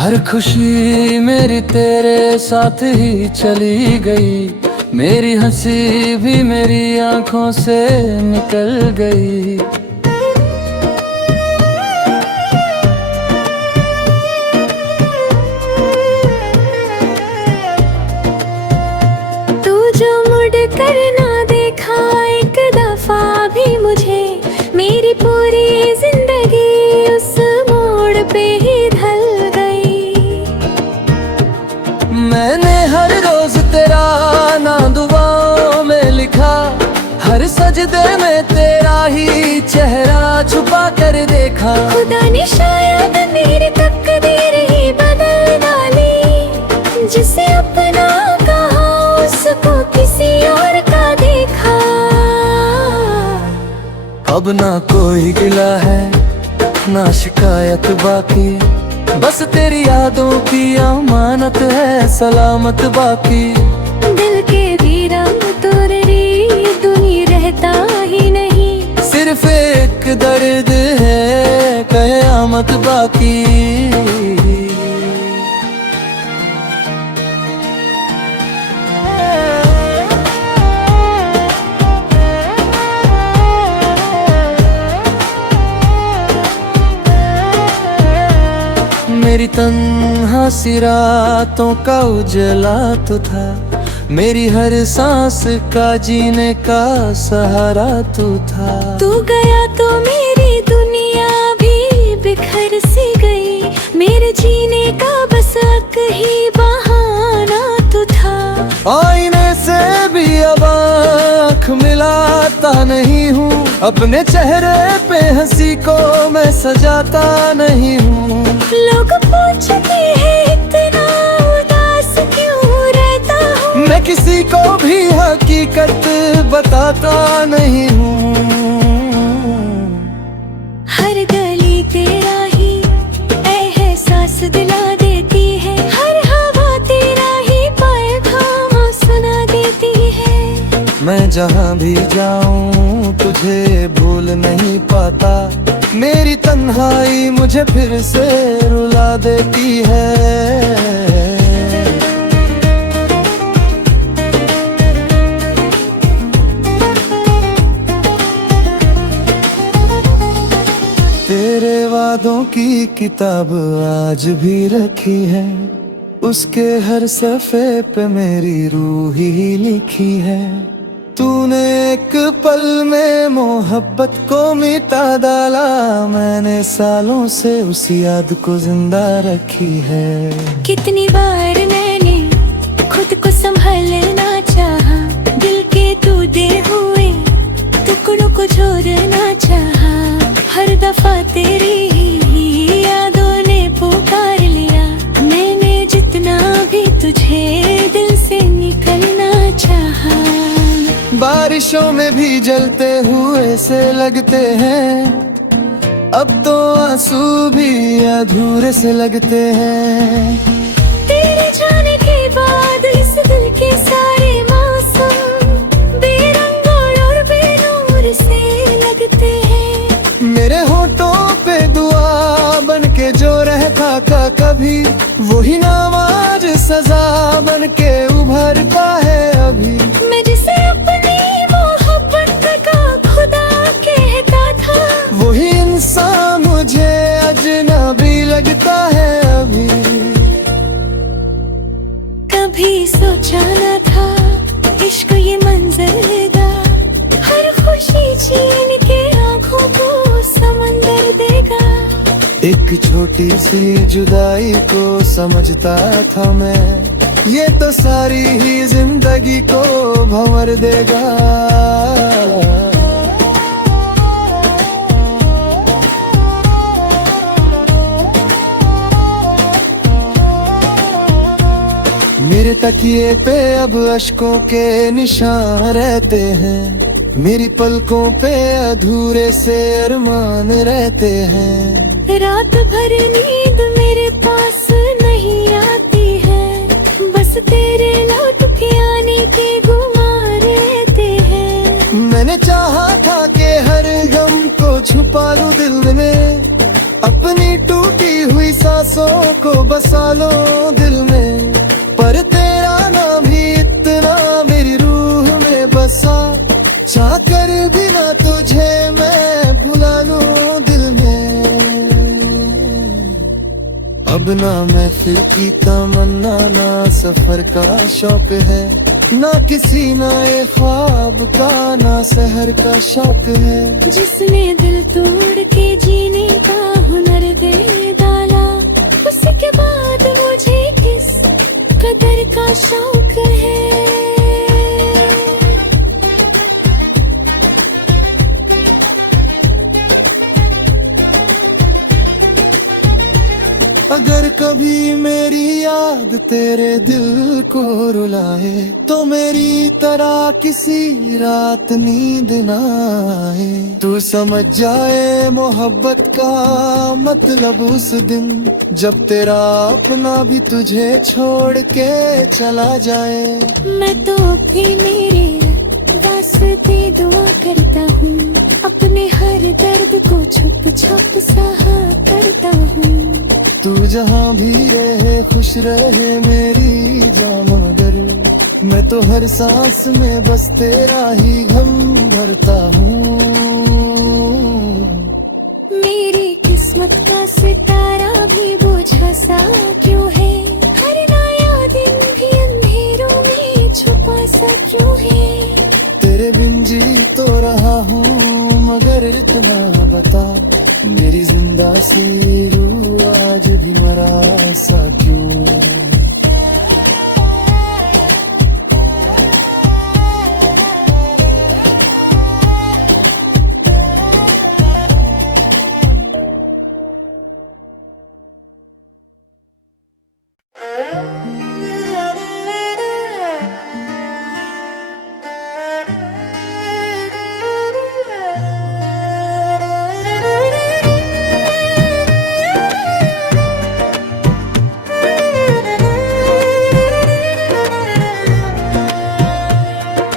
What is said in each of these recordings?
हर खुशी मेरी तेरे साथ ही चली गई, मेरी हंसी भी मेरी आंखों से निकल गई। तू जो मुड़ कर ना देखा एक दफा भी मुझे, मेरी पूरी जिंदगी उस मोड़ पे ही ढल गई। मैंने हर रोज तेरा नाम दुआओं में लिखा, हर सजदे में तेरा ही चेहरा छुपा कर देखा। खुदा ने शायद मेरी तकदीर ही बदल डाली, जिसे अपना कहा उसको किसी और का देखा। अब ना कोई गिला है ना शिकायत बाकी, बस तेरी यादों की अमानत है सलामत बाकी। दिल के वीरान तोररी दुनी रहता ही नहीं, सिर्फ एक दर्द है कयामत बाकी। मेरी तन्हा सी रातों का उजला तो था, मेरी हर सांस का जीने का सहारा तू था। तू गया तो मेरी दुनिया भी बिखर सी गई, मेरे जीने का बस एक ही बहाना तू था। आईने से भी अब आँख मिलाता नहीं हूँ, अपने चेहरे पे हंसी को मैं सजाता नहीं हूँ। लोग पूछते हैं इतना उदास क्यों रहता हूँ, मैं किसी को भी हकीकत बताता नहीं हूँ। हर गली तेरा ही एहसास दिला देती है, हर हवा तेरा ही पैगाम सुना देती है। मैं जहाँ भी जाऊँ तुझे भूल नहीं पाता, मेरी तन्हाई मुझे फिर से रुला देती है। तेरे वादों की किताब आज भी रखी है, उसके हर सफ़े पे मेरी रूह ही लिखी है। तूने एक पल में मोहब्बत को मिटा डाला, मैंने सालों से उस याद को जिंदा रखी है। कितनी बार मैंने खुद को संभालना चाहा, दिल के टूटे हुए टुकड़ों को जोड़ना चाहा। हर दफा तेरी ही यादों ने पुकार लिया, मैंने जितना भी तुझे दिल से निकलना चाहा। बारिशों में भी जलते हुए से लगते हैं, अब तो आंसू भी अधूरे से लगते हैं। तेरे जाने के बाद इस दिल के सारे मौसम बेरंग और बेनूर से लगते हैं। मेरे होठों पे दुआ बन के जो रहता था कभी, वही नाम आज सजा बन के उभरता है अभी। मैं जिसे अपनी मोहब्बत का खुदा कहता था, वही इंसान मुझे अजनबी लगता है अभी। कभी सोचा न था इश्क ये मंजर, हर खुशी छीन के आंखों को समंदर देगा। एक छोटी सी जुदाई को समझता था मैं, ये तो सारी ही जिंदगी को भंवर देगा। मेरे तकिए पे अब अश्कों के निशान रहते हैं, मेरी पलकों पे अधूरे से अरमान रहते हैं। रात भर नींद मेरे पास नहीं आती है, बस तेरे लौट के आने के गुमान रहते हैं। मैंने चाहा था कि हर गम को छुपा लूं दिल में, अपनी टूटी हुई सांसों को बसा लो दिल में, पर तेरा नाम ही इतना मेरी रूह में बसा, चाहकर बिना तुझे मैं भुला लूं दिल में। अब ना महफिल की तमन्ना, ना सफर का शौक है, ना किसी नए ख्वाब का, ना सहर का शौक है। जिसने दिल तोड़ के जीने का हुनर दे डाला, उसके बाद मुझे किस कदर का शौक है। अगर कभी मेरी याद तेरे दिल को रुलाए, तो मेरी तरह किसी रात नींद ना आए। तू समझ जाए मोहब्बत का मतलब उस दिन, जब तेरा अपना भी तुझे छोड़ के चला जाए। मैं तो भी मेरे वास्ते दुआ करता हूँ, अपने हर दर्द को छुप छुप सहा करता हूँ। तू जहाँ भी रहे खुश रहे मेरी जान, मगर मैं तो हर सांस में बस तेरा ही गम भरता हूँ। मेरी किस्मत का सितारा भी बुझा सा क्यों है, हर नया दिन भी अंधेरों में छुपा सा क्यों है। तेरे बिन जी तो रहा हूँ, मगर इतना बता, मेरी जिंदा सी रूह आज भी मरा सा क्यों।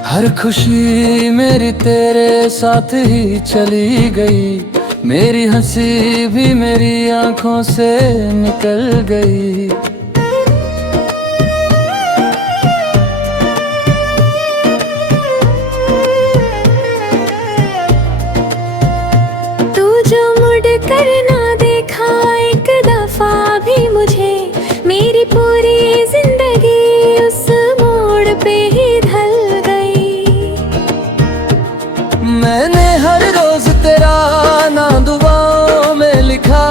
हर खुशी मेरी तेरे साथ ही चली गई, मेरी हंसी भी मेरी आंखों से निकल गई। तू जो मुड़ कर ना देखा एक दफा भी मुझे, मेरी पूरी जिंदगी उस मोड़ पे ही ढल गई। मैंने हर रोज तेरा नाम दुआओं में लिखा,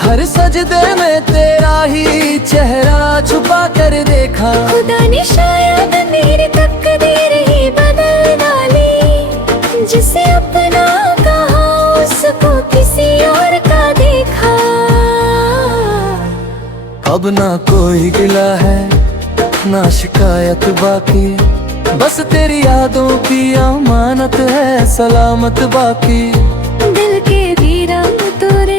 हर सजदे में तेरा ही चेहरा छुपा कर देखा। खुदा ने शायद मेरी तकदीर ही बदल डाली, जिसे अपना कहा उसको किसी और का देखा। अब ना कोई गिला है ना शिकायत बाकी, बस तेरी यादों की अमानत है सलामत बाकी। दिल के वीरान तोरी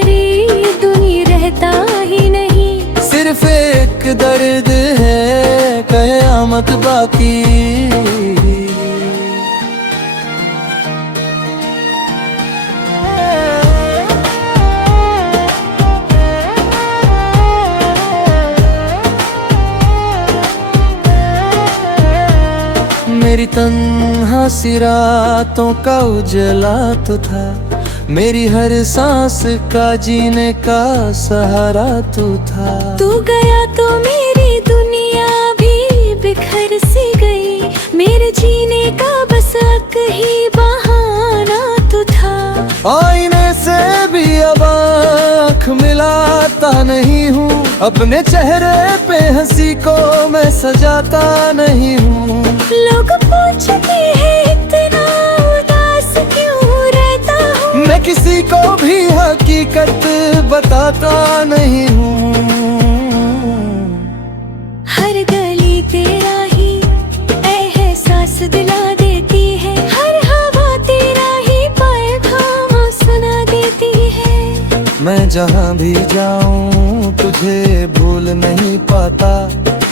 दुनी रहता ही नहीं, सिर्फ एक दर्द है कयामत बाकी। मेरी तन्हा सी रातों का उजला तो था, मेरी हर सांस का जीने का सहारा तू था। तू गया तो मेरी दुनिया भी बिखर सी गई, मेरे जीने का बस एक ही बहाना तू था। आईने से भी अब आँख मिलाता नहीं हूँ, अपने चेहरे पे हंसी को मैं सजाता नहीं हूँ। लोग पूछते हैं इतना उदास क्यों रहता हूँ, मैं किसी को भी हकीकत बताता नहीं हूँ। हर गली तेरा ही एहसास दिला देती है, हर हवा मैं जहाँ भी जाऊँ तुझे भूल नहीं पाता।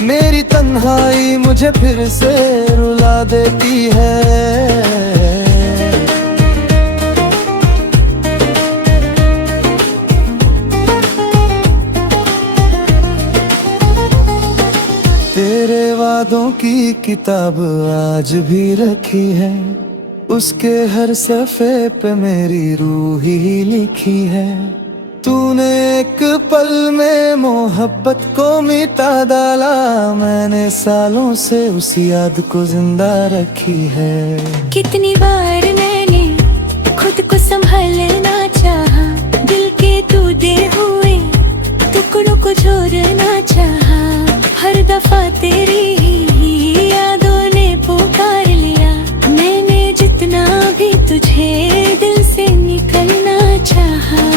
मेरी तन्हाई मुझे फिर से रुला देती है। तेरे वादों की किताब आज भी रखी है, उसके हर सफ़े पे मेरी रूह ही लिखी है। तूने एक पल में मोहब्बत को मिटा डाला, मैंने सालों से उस याद को जिंदा रखी है। कितनी बार मैंने खुद को संभालना चाहा, दिल के टूटे हुए टुकड़ों को जोड़ना चाहा। हर दफा तेरी ही यादों ने पुकार लिया, मैंने जितना भी तुझे दिल से निकलना चाहा।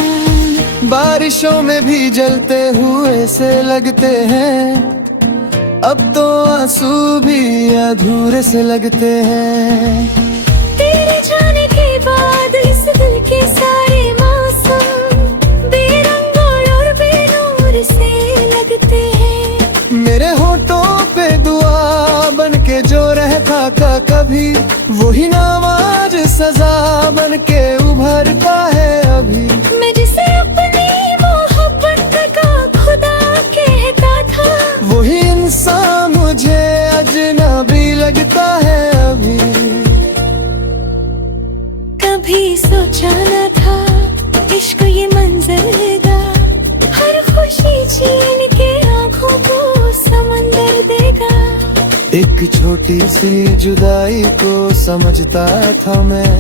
बारिशों में भी जलते हुए से लगते हैं, अब तो आंसू भी अधूरे से लगते हैं। तेरे जाने के बाद इस दिल के सारे मौसम बेरंग और बेनूर से लगते हैं। मेरे होठों पे दुआ बन के जो रहता था कभी, वही नाम आज सजा बन के उभरता है अभी। मैं जिसे अपनी मोहब्बत का खुदा कहता था, वही इंसान मुझे अजनबी लगता है अभी। कभी सोचा न था इश्क ये मंजर देगा, हर खुशी छीन के आंखों को समंदर देगा। एक छोटी सी जुदाई को समझता था मैं,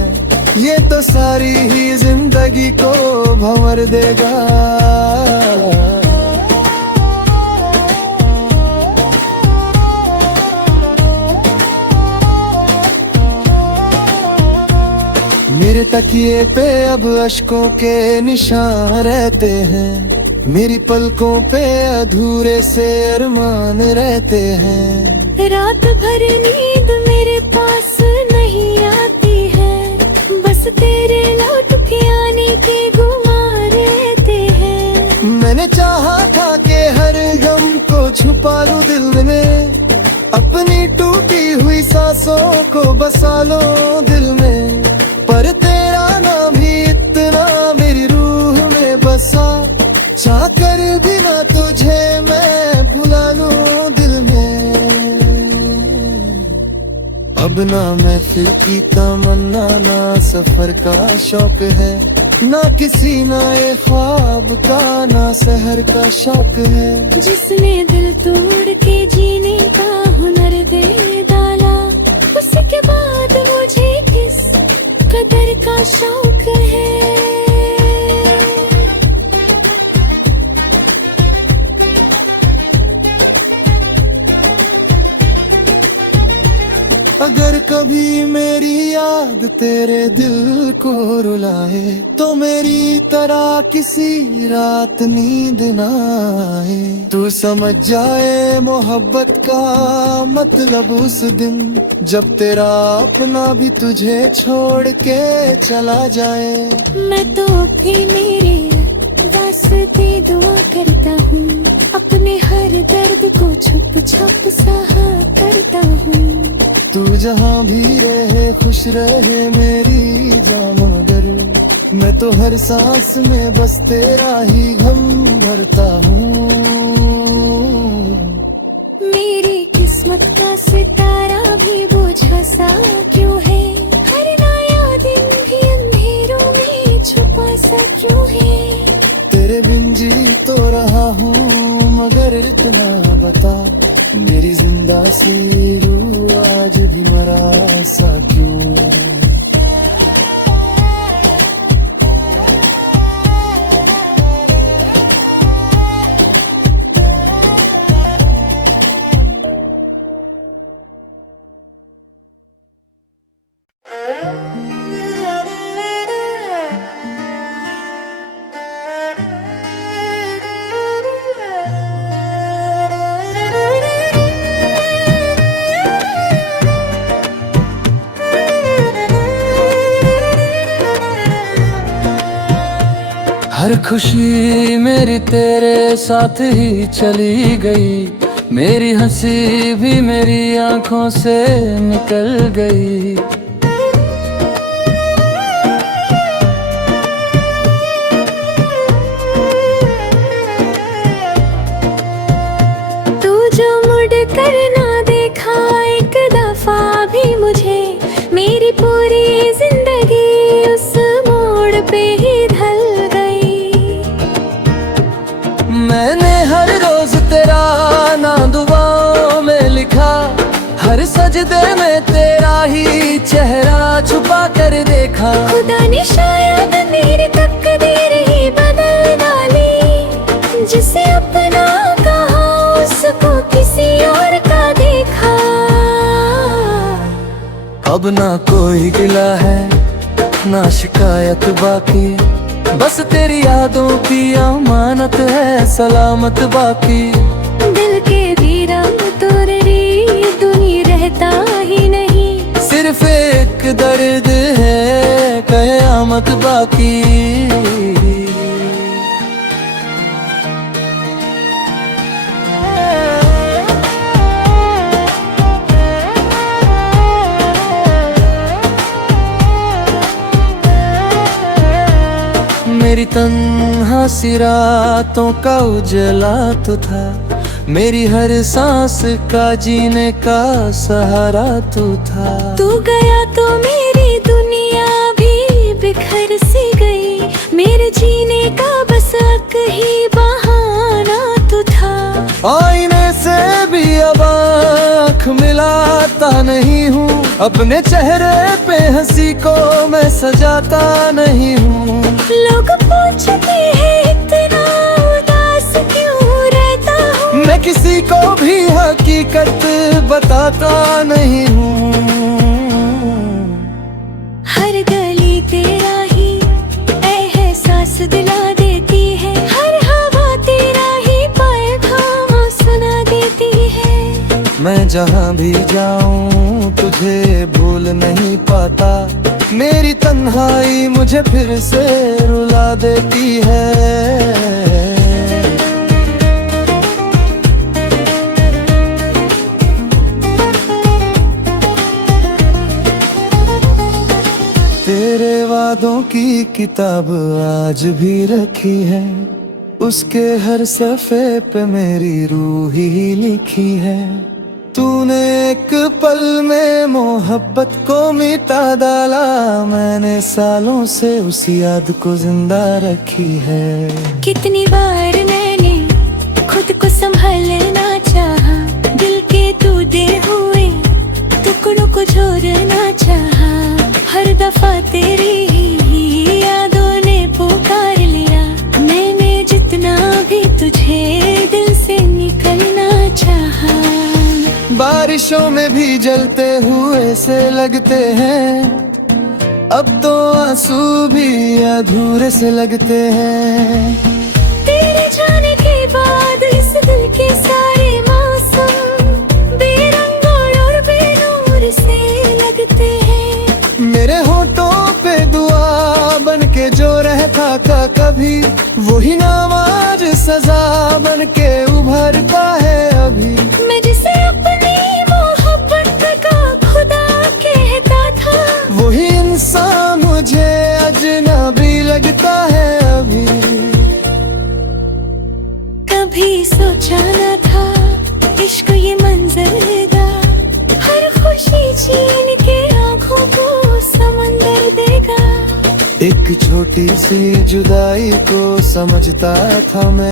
ये तो सारी ही जिंदगी को भंवर देगा। मेरे तकिए पे अब अश्कों के निशान रहते हैं, मेरी पलकों पे अधूरे से अरमान रहते हैं। रात भर नींद मेरे पास नहीं आती है, बस तेरे लौट के आने के गुमान रहते हैं। मैंने चाहा था कि हर गम को छुपा लूं दिल में, अपनी टूटी हुई सांसों को बसा लो दिल में। पर तेरा नाम ही इतना मेरी रूह में बसा, चाहकर बिना तुझे मैं भुला लूं दिल में। अब ना महफिल की तमन्ना, ना सफर का शौक है, ना किसी नए ख्वाब का, ना सहर का शौक है। जिसने दिल तोड़ के जीने का हुनर दे डाला, उसके बाद मुझे किस कदर का शौक है। अगर कभी मेरी याद तेरे दिल को रुलाए, तो मेरी तरह किसी रात नींद ना आए। तू समझ जाए मोहब्बत का मतलब उस दिन, जब तेरा अपना भी तुझे छोड़ के चला जाए। मैं तो भी मेरे वास्ते दुआ करता हूँ, अपने हर दर्द को छुप छुप सहा करता हूँ। तू जहाँ भी रहे खुश रहे मेरी जान, मगर मैं तो हर सांस में बस तेरा ही गम भरता हूँ। मेरी किस्मत का सितारा भी बुझा सा क्यों है, हर नया दिन भी अंधेरों में छुपा सा क्यों है। तेरे बिन जी तो रहा हूँ, मगर इतना बता, मेरी जिंदा सी रूह आज भी मरा सा क्यों। हर खुशी मेरी तेरे साथ ही चली गई, मेरी हंसी भी मेरी आंखों से निकल गई। तू जो मुड़ कर ना देखा एक दफा भी मुझे, मेरी पूरी जिंदगी उस मोड़ पे ही ढल गई। मैंने हर रोज तेरा नाम दुआओं में लिखा, हर सजदे में तेरा ही चेहरा छुपा कर देखा। खुदा ने शायद मेरी तकदीर ही बदल डाली, जिसे अपना कहा उसको किसी और का देखा। अब ना कोई गिला है ना शिकायत बाकी, बस तेरी यादों की अमानत है सलामत बाकी। दिल के भी रंग तोरी दुनिया रहता ही नहीं, सिर्फ एक दर्द है कयामत बाकी। मेरी तन्हा सी रातों का उजला तो था, मेरी हर सांस का जीने का सहारा तू था। तू गया तो मेरी दुनिया भी बिखर सी गई, मेरे जीने का बस एक ही बहाना तू था। आईने से भी अब आँख मिलाता नहीं हूँ, अपने चेहरे पे हंसी को मैं सजाता नहीं हूँ। लोग पूछते हैं इतना उदास क्यों रहता हूँ, मैं किसी को भी हकीकत बताता नहीं हूँ। हर गली तेरा ही एहसास दिला देती है, हर हवा तेरा ही पैगाम सुना देती है। मैं जहाँ भी जाऊँ तुझे भूल नहीं पाता, मेरी तन्हाई मुझे फिर से रुला देती है। तेरे वादों की किताब आज भी रखी है, उसके हर सफ़े पे मेरी रूह ही लिखी है। तूने एक पल में मोहब्बत को मिटा डाला, मैंने सालों से उस याद को जिंदा रखी है। कितनी बार मैंने खुद को संभालना चाहा, दिल के टूटे हुए टुकड़ों को जोड़ना चाहा। हर दफा तेरी ही यादों ने पुकार लिया, मैंने जितना भी तुझे दिल से निकलना चाहा। बारिशों में भी जलते हुए से लगते हैं, अब तो आंसू भी अधूरे से लगते हैं। तेरे जाने के बाद इस दिल के सारे मौसम बेरंग और बेनूर से लगते हैं। मेरे होठों पे दुआ बन के जो रहता था कभी, वही नाम आज सजा बन के उभरता है अभी। मैं जिसे अपनी मोहब्बत का खुदा कहता था, वही इंसान मुझे अजनबी लगता है अभी। कभी सोचा न था इश्क ये मंजर दा, हर खुशी छीन के आंखों को समंदर देगा। एक छोटी सी जुदाई को समझता था मैं।